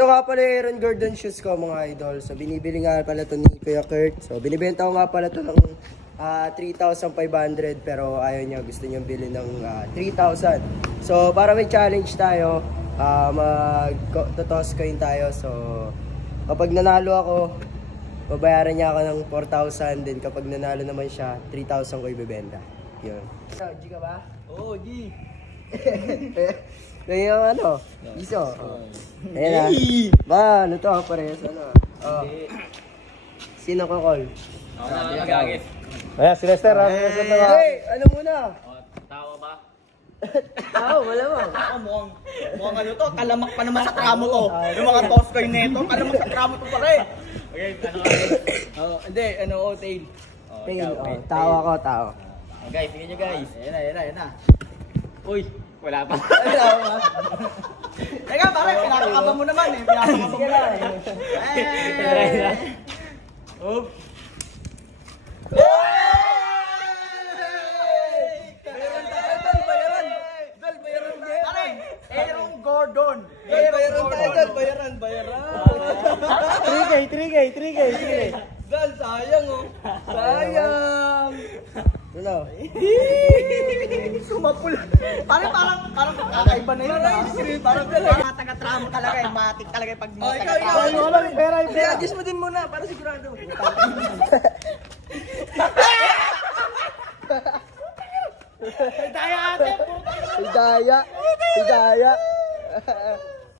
Ito nga pala yung Aaron Gordon shoes ko mga idol. So binibili nga pala ito ni Kuya Kurt. So binibenta ko nga pala ito ng 3,500 pero ayaw niya. Gusto niya bilhin ng 3,000. So para may challenge tayo, mag-toss coin tayo. So kapag nanalo ako, babayaran niya ako ng 4,000. Then kapag nanalo naman siya, 3,000 ko ibebenta. Yun. G ka ba? Oo, G. Kaya yung ano, iso. Ayan na. Ba, ano to? Parehas ano. Sino ko call? Ayan, si Lester. Hey, ano muna? Tao ba? Tao, wala mo. Ako mukhang ano to, kalamak pa naman sa tramo to. Yung mga toss coin nito, kalamak sa tramo to pare. Okay, ano ka? Hindi, ano o, tail. Tail, tao ako, tao. Guys, tingnan nyo guys. Ayan na. Uy, wala pa. Teka pare, pinapakaba mo naman eh. Pinapakaba mo naman eh. Oop. Aaron Gordon. Bayaran. 3K. Dal, sayang oh. Sayang. Ano? Sumapul. Parang kakaiba na yun. Parang taga-tramo talaga eh. Matik talaga pag di taga-tramo. Ano yung pera? Adjust mo din muna para sigurado. Hidaya.